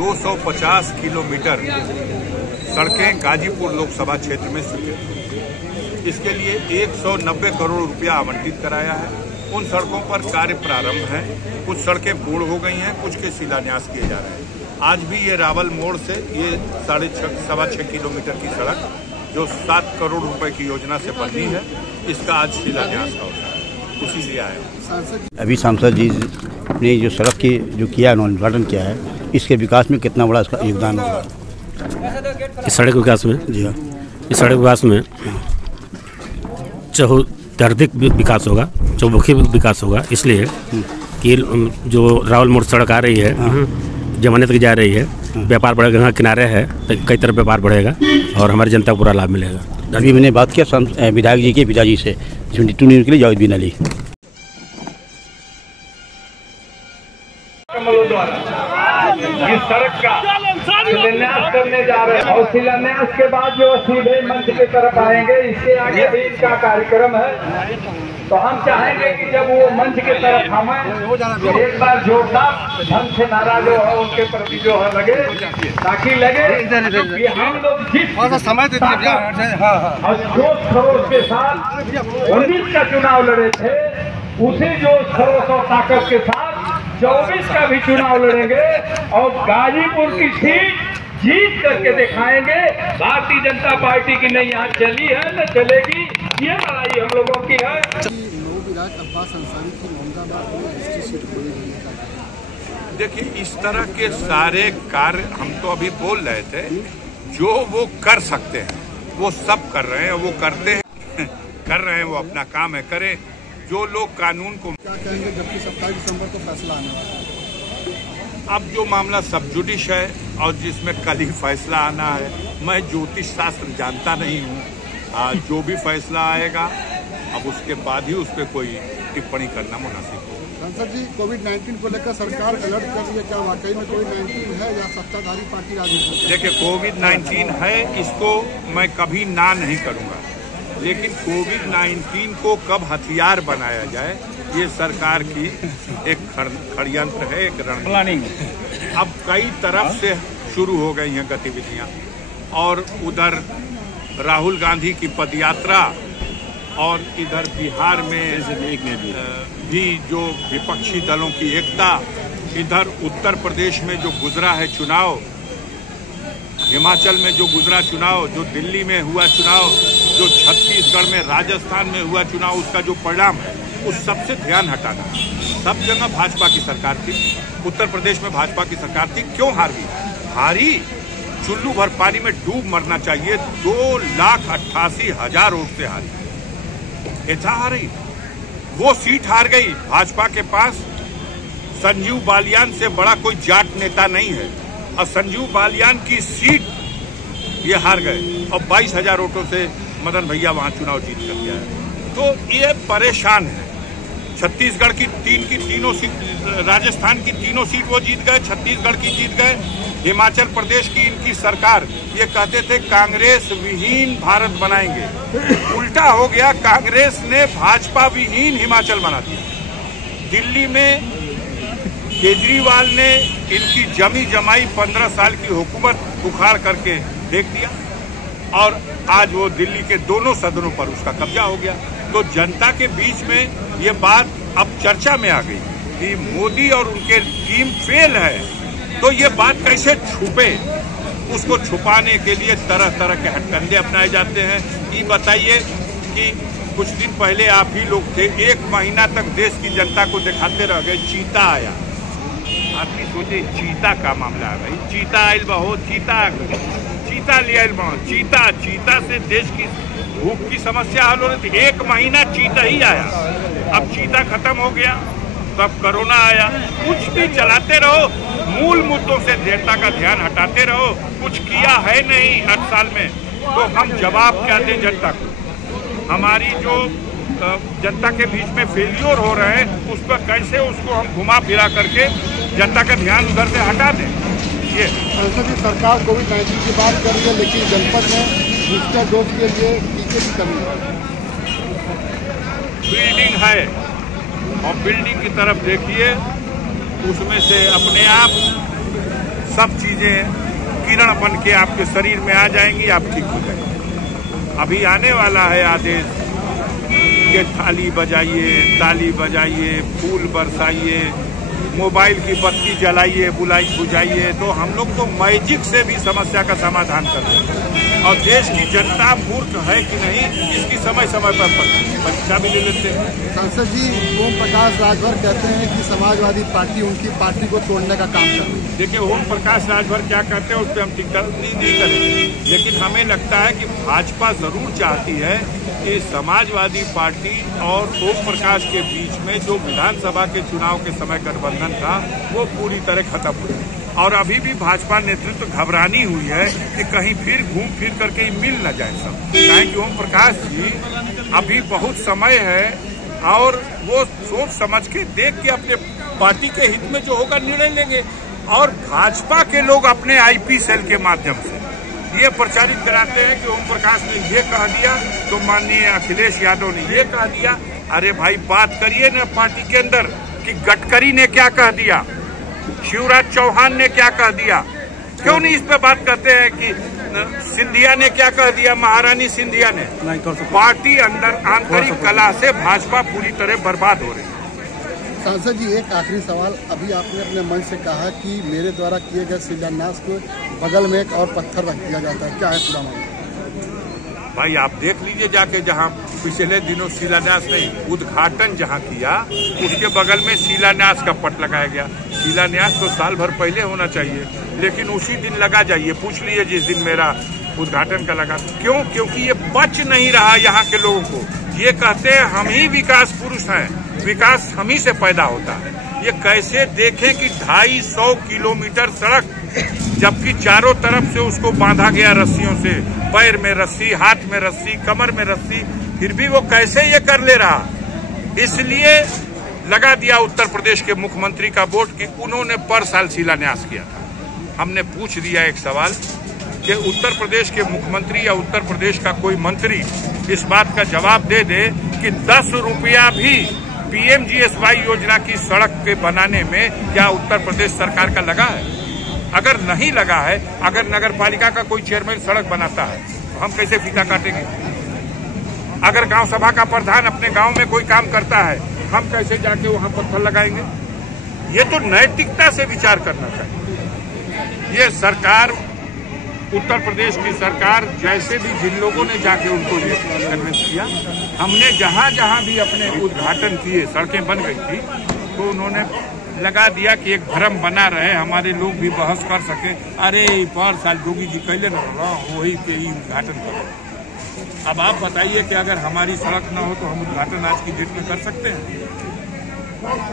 250 kilometre सड़कें गाजीपुर लोकसभा क्षेत्र में स्वीकृत। इसके लिए 190 करोड़ रुपया आवंटित कराया है। उन सड़कों पर कार्य प्रारंभ है। कुछ सड़कें पूर्ण हो गई हैं, कुछ के शिलान्यास किए जा रहे हैं। आज भी ये रावल मोड़ से ये 6.5 किलोमीटर की सड़क जो 7 करोड़ रुपए की योजना से बनी है, इसका आज शिलान्यास का होता है, उसी लिए आया। अभी सांसद जी ने जो सड़क की जो किया उन्होंने उद्घाटन किया है, इसके विकास में कितना बड़ा इसका योगदान होगा? इस सड़क विकास में जी हाँ, इस सड़क विकास में चहुर्दिक विकास होगा, चौमुखी विकास होगा। इसलिए कि जो रावल मोड़ सड़क आ रही है, जमाने तक जा रही है, व्यापार बढ़ेगा, गंगा किनारे है तो कई तरह व्यापार बढ़ेगा और हमारी जनता को पूरा लाभ मिलेगा। अभी मैंने बात किया विधायक जी के पिताजी से, जिसमें डिप्टी मेयर के लिए जावेद बिन अली। इस सड़क का शिलान्यास करने जा रहे हैं और शिलान्यास के बाद जो सीधे मंच की तरफ आएंगे, इसके आगे भी इनका कार्यक्रम है। तो हम चाहेंगे कि जब वो मंच की तरफ हमें एक बार जोरदार ढंग से नारा जो है उनके प्रति जो है लगे, ताकि लगे कि हम लोग जिस समय और जोश खरोश के साथ 19 का चुनाव लड़े थे, उसी जोश खरोश और ताकत के साथ 24 का भी चुनाव लड़ेंगे और गाजीपुर की सीट जीत करके दिखाएंगे। भारतीय जनता पार्टी की नहीं यहाँ चली है न चलेगी, ये लड़ाई हम लोगों की है। देखिए, इस तरह के सारे कार्य हम तो अभी बोल रहे थे, जो वो कर सकते हैं वो सब कर रहे हैं, वो करते हैं कर रहे हैं, वो अपना काम है, करें। जो लोग कानून को क्या कहेंगे, जबकि 27 दिसंबर को फैसला आने वाला है? अब जो मामला सब जुडिश है और जिसमें कल ही फैसला आना है, मैं ज्योतिष शास्त्र जानता नहीं हूँ। जो भी फैसला आएगा अब उसके बाद ही उस पर कोई टिप्पणी करना मुनासिब हो। सांसद जी, कोविड-19 को लेकर सरकार अलर्ट कर रही है, क्या वाकई में कोविड-19 है या सत्ताधारी पार्टी राजनीति? देखिए, कोविड-19 है, इसको मैं कभी ना नहीं करूँगा, लेकिन कोविड-19 को कब हथियार बनाया जाए, ये सरकार की एक षड्यंत्र है, एक रणनीति है। अब कई तरफ से शुरू हो गई हैं गतिविधियां, और उधर राहुल गांधी की पदयात्रा और इधर बिहार में भी जो विपक्षी दलों की एकता, इधर उत्तर प्रदेश में जो गुजरा है चुनाव, हिमाचल में जो गुजरा चुनाव, जो दिल्ली में हुआ चुनाव, जो छत्तीसगढ़ में, राजस्थान में हुआ चुनाव, उसका जो परिणाम है, उस सबसे ध्यान हटाना। सब जगह भाजपा की सरकार थी, उत्तर प्रदेश में भाजपा की सरकार थी, क्यों हारी? चुल्लू भर पानी में डूब मरना चाहिए। 2,88,000 वोट से हारी, ऐसा हारी। वो सीट हार गई भाजपा के पास। संजीव बालियान से बड़ा कोई जाट नेता नहीं है, और संजीव बालियान की सीट ये हार गए और 22,000 वोटों से मदन भैया वहां चुनाव जीत कर गया है। तो ये परेशान है। छत्तीसगढ़ की तीनों सीट, राजस्थान की तीनों सीट वो जीत गए, छत्तीसगढ़ की जीत गए। हिमाचल प्रदेश की इनकी सरकार, ये कहते थे कांग्रेस विहीन भारत बनाएंगे, उल्टा हो गया, कांग्रेस ने भाजपा विहीन हिमाचल बना दिया। दिल्ली में केजरीवाल ने इनकी जमी जमाई 15 साल की हुकूमत उखाड़ करके देख दिया, और आज वो दिल्ली के दोनों सदनों पर उसका कब्जा हो गया। तो जनता के बीच में ये बात अब चर्चा में आ गई कि मोदी और उनके टीम फेल है, तो ये बात कैसे छुपे, उसको छुपाने के लिए तरह तरह के हथकंडे अपनाए जाते हैं। ये बताइए कि कुछ दिन पहले आप ही लोग थे, 1 महीना तक देश की जनता को दिखाते रह गए, चीता आया। आदमी सोचे चीता का मामला है भाई, चीता आयल बहो, चीता ले आयल बहो, चीता से देश की भूख की समस्या हल हो रही थी। 1 महीना चीता ही आया, अब चीता खत्म हो गया, तब कोरोना आया। कुछ भी चलाते रहो, मूल मुद्दों से जनता का ध्यान हटाते रहो। कुछ किया है नहीं 8 साल में, तो हम जवाब क्या दें जनता को? हमारी जो जनता के बीच में फेलियर हो रहे हैं, उस पर कैसे उसको हम घुमा फिरा करके जनता का ध्यान उधर से हटा दें। ये सरकार कोविड-19 की बात कर रही है, लेकिन जनपद में बूस्टर डोज के लिए टीके की कमी है। बिल्डिंग है, और बिल्डिंग की तरफ देखिए, उसमें से अपने आप सब चीजें किरण बन के आपके शरीर में आ जाएंगी, आप ठीक हो जाएंगे। अभी आने वाला है आदेश कि थाली बजाइए, ताली बजाइए, फूल बरसाइए, मोबाइल की बत्ती जलाइए, बुझाइए। तो हम लोग तो मैजिक से भी समस्या का समाधान कर रहे हैं। और देश की जनता मूर्ख है कि नहीं, इसकी समय समय पर परीक्षा भी ले लेते हैं। सांसद जी ओम प्रकाश राजभर कहते हैं कि समाजवादी पार्टी उनकी पार्टी को तोड़ने का काम कर रही है। देखिए, ओम प्रकाश राजभर क्या कहते हैं उस पर हम टिप्पणी नहीं करेंगे, लेकिन हमें लगता है कि भाजपा जरूर चाहती है कि समाजवादी पार्टी और ओम प्रकाश के बीच में जो विधानसभा के चुनाव के समय गठबंधन था वो पूरी तरह खत्म हो जाए। और अभी भी भाजपा नेतृत्व घबरानी हुई है कि कहीं फिर घूम फिर करके मिल न जाए सब। कहें कि ओम प्रकाश जी अभी बहुत समय है और वो सोच समझ के देख के अपने पार्टी के हित में जो होगा निर्णय लेंगे। और भाजपा के लोग अपने आईपी सेल के माध्यम से ये प्रचारित कराते हैं कि ओम प्रकाश ने ये कह दिया तो माननीय अखिलेश यादव ने ये कह दिया। अरे भाई, बात करिए ना पार्टी के अंदर कि गडकरी ने क्या कह दिया, शिवराज चौहान ने क्या कह दिया। क्यों नहीं इस पे बात करते हैं कि सिंधिया ने क्या कह दिया, महारानी सिंधिया ने। पार्टी अंदर आंतरिक कला से भाजपा पूरी तरह बर्बाद हो रही है। सांसद जी एक आखिरी सवाल, अभी आपने अपने मन से कहा कि मेरे द्वारा किए गए शिलान्यास को बगल में एक और पत्थर रख दिया जाता है, क्या है पूरा मामला? भाई आप देख लीजिए जाके, जहां पिछले दिनों शिलान्यास नहीं, उद्घाटन जहां किया उसके बगल में शिलान्यास का पट लगाया गया। शिलान्यास तो साल भर पहले होना चाहिए, लेकिन उसी दिन लगा जाइए। पूछ लीजिए जिस दिन मेरा उद्घाटन का लगा। क्यों? क्योंकि ये बच नहीं रहा यहाँ के लोगों को। ये कहते हैं हम ही विकास पुरुष हैं, विकास हम ही से पैदा होता है। ये कैसे देखें कि 250 किलोमीटर सड़क, जबकि चारों तरफ से उसको बांधा गया रस्सियों से, पैर में रस्सी, हाथ में रस्सी, कमर में रस्सी, फिर भी वो कैसे ये कर ले रहा। इसलिए लगा दिया उत्तर प्रदेश के मुख्यमंत्री का वोट कि उन्होंने पर साल शिलान्यास किया था। हमने पूछ दिया एक सवाल कि उत्तर प्रदेश के मुख्यमंत्री या उत्तर प्रदेश का कोई मंत्री इस बात का जवाब दे दे कि 10 रुपया भी PMGSY योजना की सड़क के बनाने में क्या उत्तर प्रदेश सरकार का लगा है? अगर नहीं लगा है, अगर नगर पालिका का कोई चेयरमैन सड़क बनाता है तो हम कैसे फीता काटेंगे? अगर गांव सभा का प्रधान अपने गांव में कोई काम करता है, हम कैसे जाके वहां पत्थर लगाएंगे? ये तो नैतिकता से विचार करना चाहिए। ये सरकार, उत्तर प्रदेश की सरकार, जैसे भी जिन लोगों ने जाके उनको ये कन्विंस किया, हमने जहां जहां भी अपने उद्घाटन किए, सड़कें बन गई थी, तो उन्होंने लगा दिया कि एक भ्रम बना रहे, हमारे लोग भी बहस कर सके। अरे पर साल जोगी जी कहले न वही के उद्घाटन करो। अब आप बताइए कि अगर हमारी सड़क न हो तो हम उद्घाटन आज की डेट में कर सकते हैं?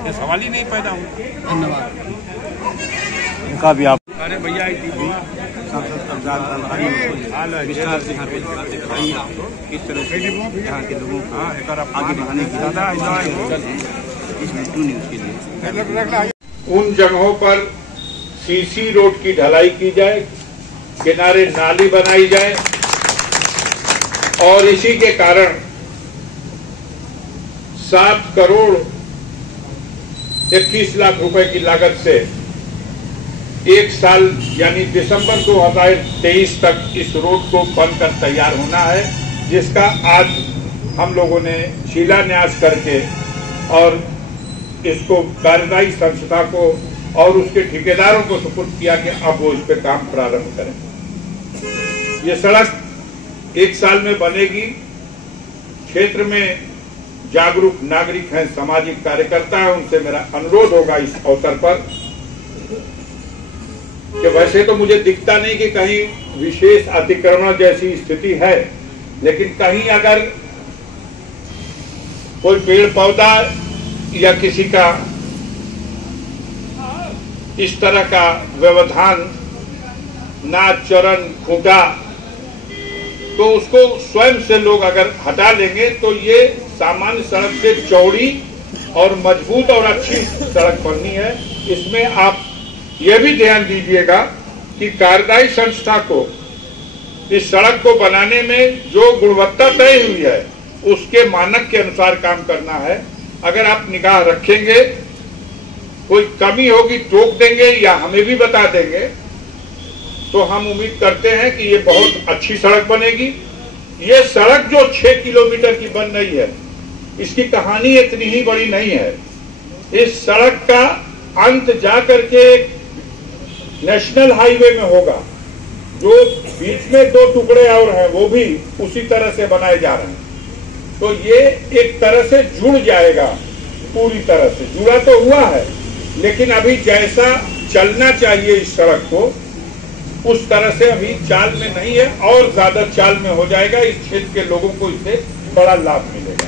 ये सवाल ही नहीं पैदा हुआ। धन्यवाद। उनका भी आप अरे भैया आई थी किस तरह से यहाँ के लोगों को आगे बढ़ाने की उसके लिए उन जगहों पर सीसी रोड की ढलाई की जाए, किनारे नाली बनाई जाए, और इसी के कारण 7 करोड़ 21 लाख रुपए की लागत से एक साल यानी दिसंबर 2023 तक इस रोड को बनकर तैयार होना है, जिसका आज हम लोगों ने शिलान्यास करके और इसको कार्यदायी संस्था को और उसके ठेकेदारों को सुपुर्द किया कि अब वो इस पे काम प्रारंभ करें। ये सड़क 1 साल में बनेगी। क्षेत्र में जागरूक नागरिक हैं, सामाजिक कार्यकर्ता हैं, उनसे मेरा अनुरोध होगा इस अवसर पर कि वैसे तो मुझे दिखता नहीं कि कहीं विशेष अतिक्रमण जैसी स्थिति है, लेकिन कहीं अगर कोई पेड़ पौधा या किसी का इस तरह का व्यवधान, नाच, चरण, खूंटा, तो उसको स्वयं से लोग अगर हटा लेंगे तो ये सामान्य सड़क से चौड़ी और मजबूत और अच्छी सड़क बननी है। इसमें आप ये भी ध्यान दीजिएगा कि कार्यदायी संस्था को इस सड़क को बनाने में जो गुणवत्ता तय हुई है उसके मानक के अनुसार काम करना है। अगर आप निगाह रखेंगे, कोई कमी होगी टोक देंगे या हमें भी बता देंगे, तो हम उम्मीद करते हैं कि ये बहुत अच्छी सड़क बनेगी। ये सड़क जो 6 किलोमीटर की बन रही है, इसकी कहानी इतनी ही बड़ी नहीं है। इस सड़क का अंत जाकर के नेशनल हाईवे में होगा, जो बीच में 2 टुकड़े और हैं वो भी उसी तरह से बनाए जा रहे हैं। तो ये एक तरह से जुड़ जाएगा, पूरी तरह से जुड़ा तो हुआ है, लेकिन अभी जैसा चलना चाहिए इस सड़क को उस तरह से अभी चाल में नहीं है, और ज्यादा चाल में हो जाएगा। इस क्षेत्र के लोगों को इससे बड़ा लाभ मिलेगा।